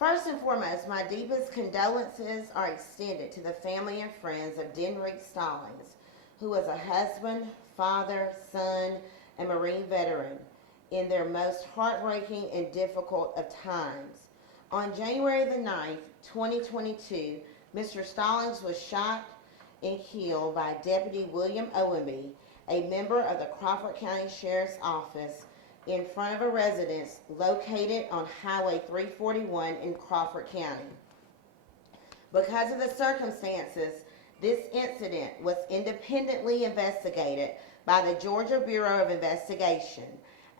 First and foremost, my deepest condolences are extended to the family and friends of Denrick Stallings, who was a husband, father, son, and Marine veteran in their most heartbreaking and difficult of times. On January the 9th, 2022, Mr. Stallings was shot and killed by Deputy William Owenby, a member of the Crawford County Sheriff's Office, in front of a residence located on Highway 341 in Crawford County. Because of the circumstances, this incident was independently investigated by the Georgia Bureau of Investigation,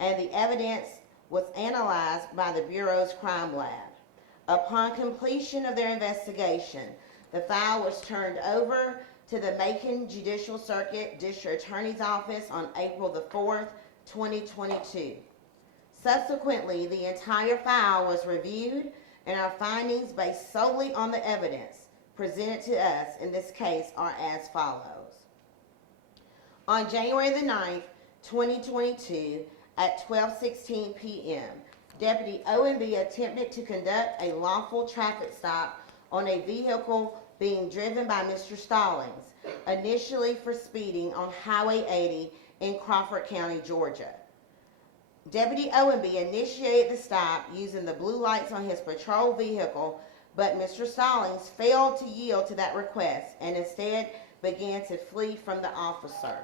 and the evidence was analyzed by the Bureau's crime lab. Upon completion of their investigation, the file was turned over to the Macon Judicial Circuit District Attorney's Office on April the 4th, 2022. Subsequently, the entire file was reviewed and our findings based solely on the evidence presented to us in this case are as follows. On January the 9th, 2022 at 12:16 p.m., Deputy Owenby attempted to conduct a lawful traffic stop on a vehicle being driven by Mr. Stallings, initially for speeding on Highway 80 in Crawford County, Georgia. Deputy Owenby initiated the stop using the blue lights on his patrol vehicle, but Mr. Stallings failed to yield to that request and instead began to flee from the officer.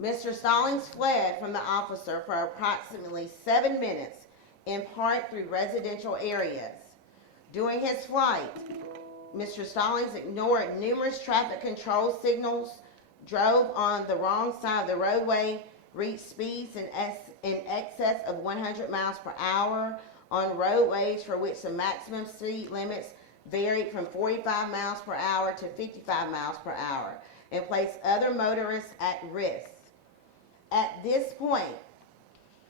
Mr. Stallings fled from the officer for approximately 7 minutes, in part through residential areas. During his flight, Mr. Stallings ignored numerous traffic control signals, drove on the wrong side of the roadway, reached speeds in excess of 100 miles per hour on roadways for which the maximum speed limits varied from 45 miles per hour to 55 miles per hour, and placed other motorists at risk. At this point,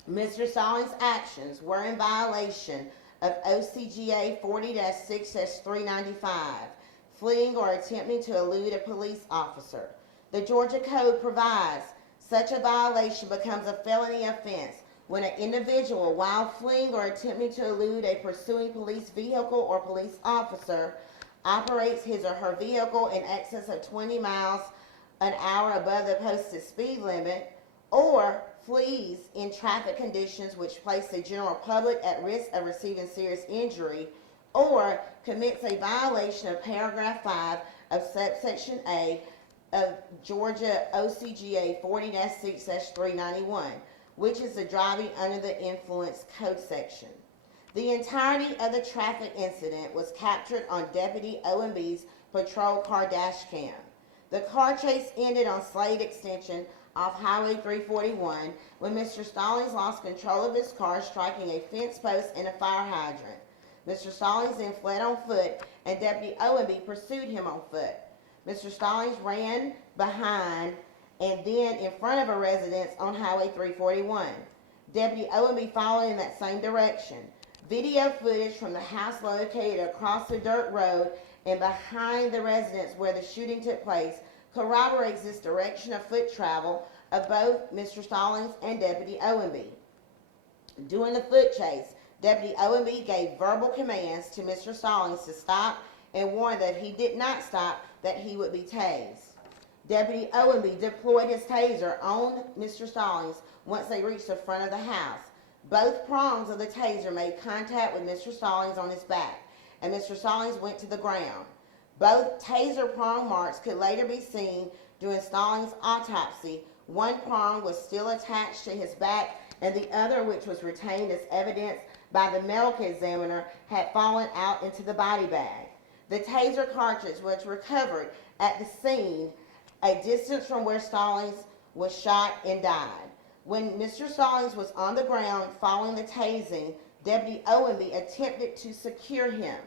Mr. Stallings' actions were in violation of OCGA 40-6-395, fleeing or attempting to elude a police officer. The Georgia Code provides such a violation becomes a felony offense when an individual, while fleeing or attempting to elude a pursuing police vehicle or police officer, operates his or her vehicle in excess of 20 miles an hour above the posted speed limit, or flees in traffic conditions which place the general public at risk of receiving serious injury, or commits a violation of paragraph 5 of subsection A of Georgia OCGA 40-6-391, which is the driving under the influence code section. The entirety of the traffic incident was captured on Deputy Owenby's patrol car dash cam. The car chase ended on Slade Extension off Highway 341 when Mr. Stallings lost control of his car, striking a fence post and a fire hydrant. Mr. Stallings then fled on foot, and Deputy Owenby pursued him on foot. Mr. Stallings ran behind and then in front of a residence on Highway 341. Deputy Owenby followed in that same direction. Video footage from the house located across the dirt road and behind the residence where the shooting took place corroborates this direction of foot travel of both Mr. Stallings and Deputy Owenby. During the foot chase, Deputy Owenby gave verbal commands to Mr. Stallings to stop and warned that if he did not stop, that he would be tased. Deputy Owenby deployed his taser on Mr. Stallings once they reached the front of the house. Both prongs of the taser made contact with Mr. Stallings on his back, and Mr. Stallings went to the ground. Both taser prong marks could later be seen during Stallings' autopsy. One prong was still attached to his back, and the other, which was retained as evidence by the medical examiner, had fallen out into the body bag. The taser cartridge was recovered at the scene, a distance from where Stallings was shot and died. When Mr. Stallings was on the ground following the tasing, Deputy Owenby attempted to secure him.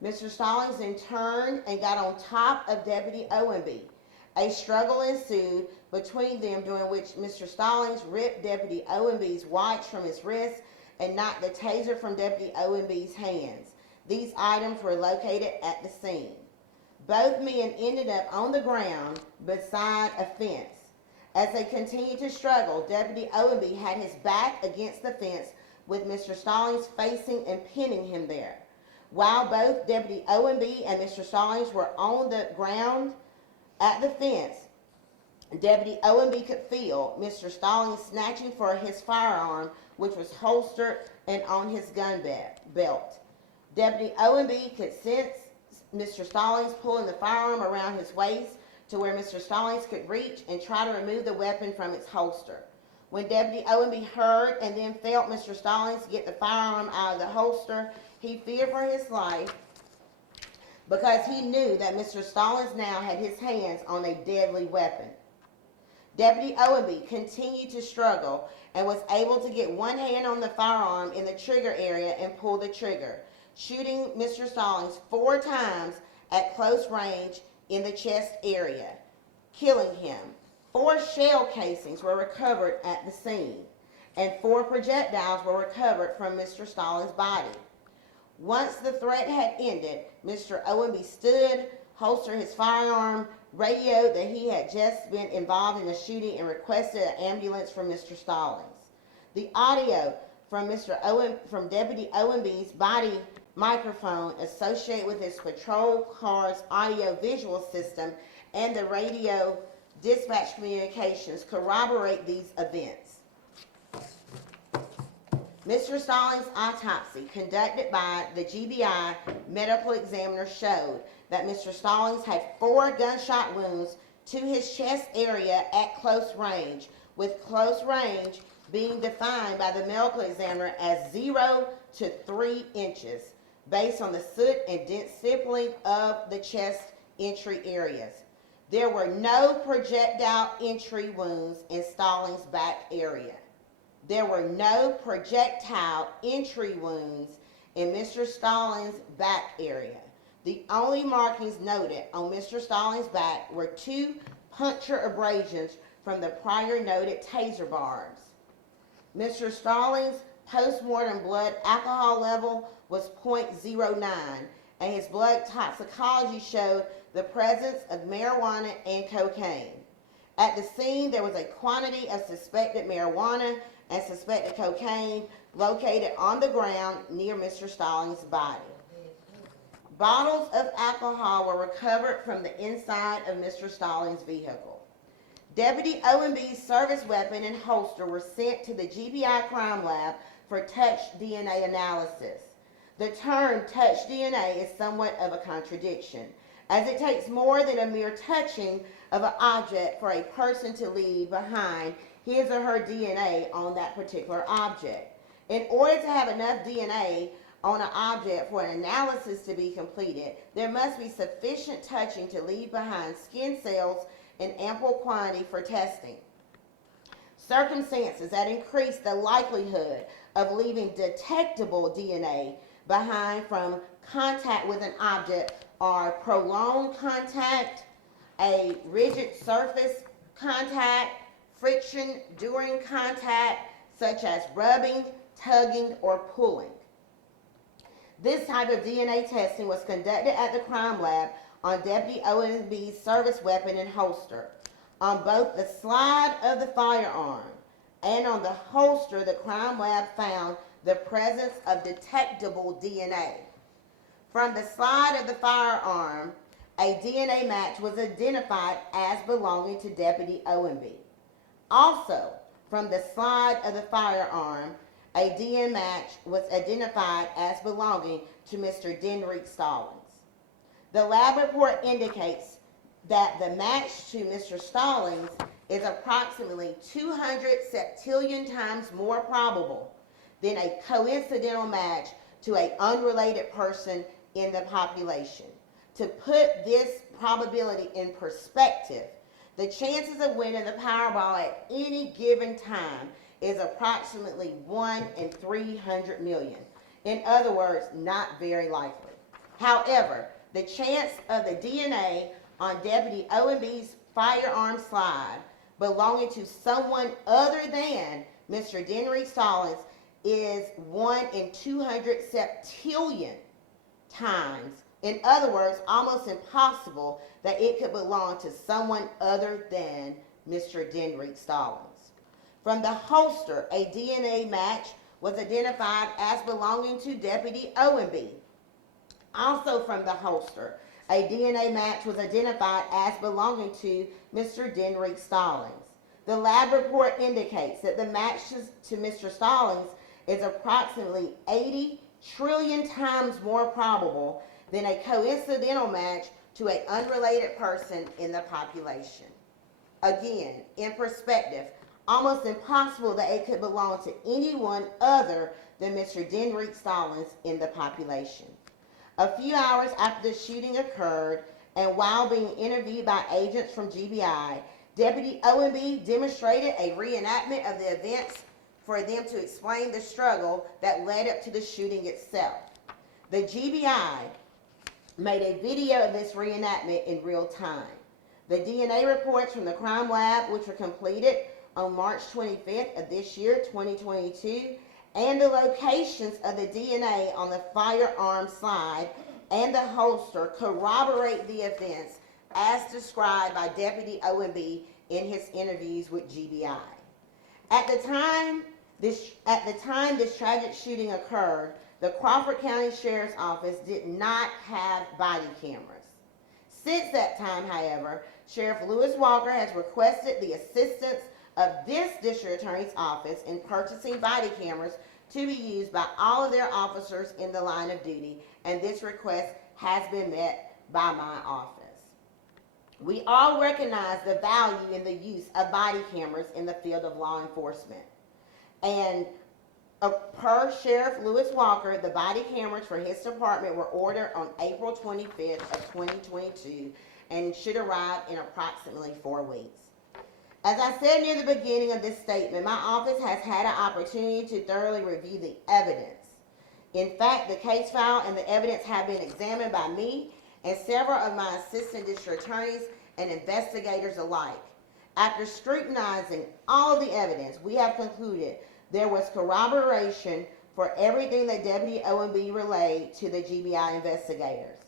Mr. Stallings then turned and got on top of Deputy Owenby. A struggle ensued between them, during which Mr. Stallings ripped Deputy Owenby's watch from his wrist and knocked the taser from Deputy Owenby's hands. These items were located at the scene. Both men ended up on the ground beside a fence. As they continued to struggle, Deputy Owenby had his back against the fence, with Mr. Stallings facing and pinning him there. While both Deputy O&B and Mr. Stallings were on the ground at the fence, Deputy O&B could feel Mr. Stallings snatching for his firearm, which was holstered and on his gun belt. Deputy O&B could sense Mr. Stallings pulling the firearm around his waist to where Mr. Stallings could reach and try to remove the weapon from its holster. When Deputy O&B heard and then felt Mr. Stallings get the firearm out of the holster, he feared for his life because he knew that Mr. Stallings now had his hands on a deadly weapon. Deputy O&B continued to struggle and was able to get one hand on the firearm in the trigger area and pull the trigger, shooting Mr. Stallings 4 times at close range in the chest area, killing him. 4 shell casings were recovered at the scene, and 4 projectiles were recovered from Mr. Stallings' body. Once the threat had ended, Mr. O&B stood, holstered his firearm, radioed that he had just been involved in a shooting, and requested an ambulance from Mr. Stallings. The audio from Deputy O&B's body microphone associated with his patrol car's audio-visual system and the radio dispatch communications corroborate these events. Mr. Stallings' autopsy conducted by the GBI medical examiner showed that Mr. Stallings had 4 gunshot wounds to his chest area at close range, with close range being defined by the medical examiner as 0 to 3 inches, based on the soot and dense stippling of the chest entry areas. There were no projectile entry wounds in Stallings' back area. There were no projectile entry wounds in Mr. Stallings' back area. The only markings noted on Mr. Stallings' back were 2 puncture abrasions from the prior noted taser barbs. Mr. Stallings' post-mortem blood alcohol level was 0.09, and his blood toxicology showed the presence of marijuana and cocaine. At the scene, there was a quantity of suspected marijuana and suspected cocaine located on the ground near Mr. Stallings' body. Bottles of alcohol were recovered from the inside of Mr. Stallings' vehicle. Deputy O&B's service weapon and holster were sent to the GBI crime lab for touch DNA analysis. The term touch DNA is somewhat of a contradiction, as it takes more than a mere touching of an object for a person to leave behind his or her DNA on that particular object. In order to have enough DNA on an object for an analysis to be completed, there must be sufficient touching to leave behind skin cells in ample quantity for testing. Circumstances that increase the likelihood of leaving detectable DNA behind from contact with an object are prolonged contact, a rigid surface contact, friction during contact, such as rubbing, tugging, or pulling. This type of DNA testing was conducted at the crime lab on Deputy O&B's service weapon and holster. On both the slide of the firearm and on the holster, the crime lab found the presence of detectable DNA. From the slide of the firearm, a DNA match was identified as belonging to Deputy O&B. Also, from the slide of the firearm, a DNA match was identified as belonging to Mr. Denrick Stallings. The lab report indicates that the match to Mr. Stallings is approximately 200 septillion times more probable than a coincidental match to an unrelated person in the population. To put this probability in perspective, the chances of winning the Powerball at any given time is approximately 1 in 300 million. In other words, not very likely. However, the chance of the DNA on Deputy O&B's firearm slide belonging to someone other than Mr. Denrick Stallings is 1 in 200 septillion times. In other words, almost impossible that it could belong to someone other than Mr. Denrick Stallings. From the holster, a DNA match was identified as belonging to Deputy Owenby. Also from the holster, a DNA match was identified as belonging to Mr. Denrick Stallings. The lab report indicates that the match to Mr. Stallings is approximately 80 trillion times more probable than a coincidental match to an unrelated person in the population. Again, in perspective, almost impossible that it could belong to anyone other than Mr. Denrick Stallings in the population. A few hours after the shooting occurred, and while being interviewed by agents from GBI, Deputy Owenby demonstrated a reenactment of the events for them to explain the struggle that led up to the shooting itself. The GBI made a video of this reenactment in real time. The DNA reports from the crime lab, which were completed on March 25th of this year, 2022, and the locations of the DNA on the firearm slide and the holster corroborate the events as described by Deputy Owenby in his interviews with GBI. At the time this tragic shooting occurred, the Crawford County Sheriff's Office did not have body cameras. Since that time, however, Sheriff Lewis Walker has requested the assistance of this district attorney's office in purchasing body cameras to be used by all of their officers in the line of duty, and this request has been met by my office. We all recognize the value in the use of body cameras in the field of law enforcement. And per Sheriff Lewis Walker, the body cameras for his department were ordered on April 25th of 2022 and should arrive in approximately 4 weeks. As I said near the beginning of this statement, my office has had an opportunity to thoroughly review the evidence. In fact, the case file and the evidence have been examined by me and several of my assistant district attorneys and investigators alike. After scrutinizing all of the evidence, we have concluded there was corroboration for everything that Deputy Owenby relayed to the GBI investigators.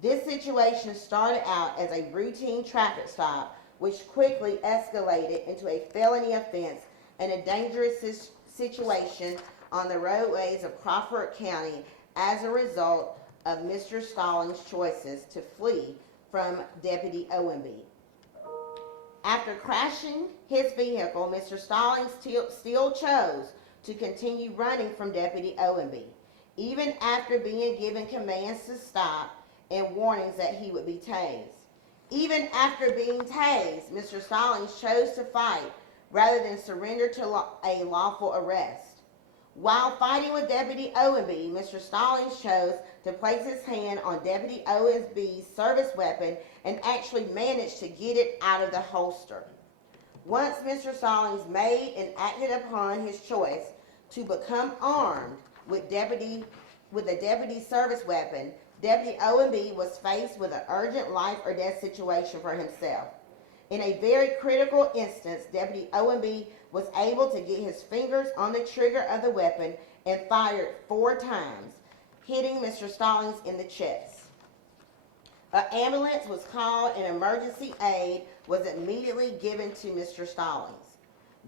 This situation started out as a routine traffic stop, which quickly escalated into a felony offense and a dangerous situation on the roadways of Crawford County as a result of Mr. Stallings' choices to flee from Deputy Owenby. After crashing his vehicle, Mr. Stallings still chose to continue running from Deputy Owenby, even after being given commands to stop and warnings that he would be tased. Even after being tased, Mr. Stallings chose to fight rather than surrender to a lawful arrest. While fighting with Deputy Owenby, Mr. Stallings chose to place his hand on Deputy Owenby's service weapon and actually managed to get it out of the holster. Once Mr. Stallings made and acted upon his choice to become armed with a deputy's service weapon, Deputy Owenby was faced with an urgent life or death situation for himself. In a very critical instance, Deputy Owenby was able to get his fingers on the trigger of the weapon and fired 4 times, hitting Mr. Stallings in the chest. An ambulance was called and emergency aid was immediately given to Mr. Stallings.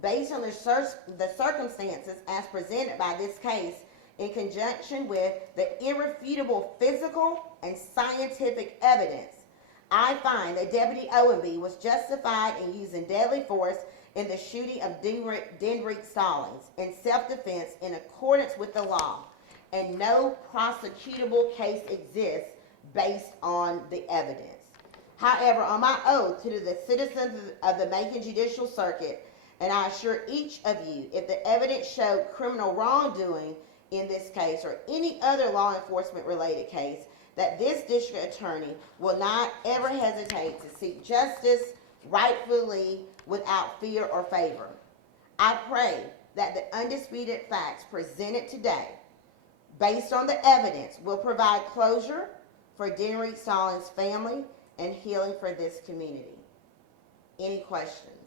Based on the circumstances as presented by this case, in conjunction with the irrefutable physical and scientific evidence, I find that Deputy Owenby was justified in using deadly force in the shooting of Denrick Stallings in self-defense in accordance with the law, and no prosecutable case exists based on the evidence. However, on my oath to the citizens of the Macon Judicial Circuit, and I assure each of you, if the evidence showed criminal wrongdoing in this case or any other law enforcement related case, that this district attorney will not ever hesitate to seek justice rightfully without fear or favor. I pray that the undisputed facts presented today, based on the evidence, will provide closure for Denrick Stallings' family and healing for this community. Any questions?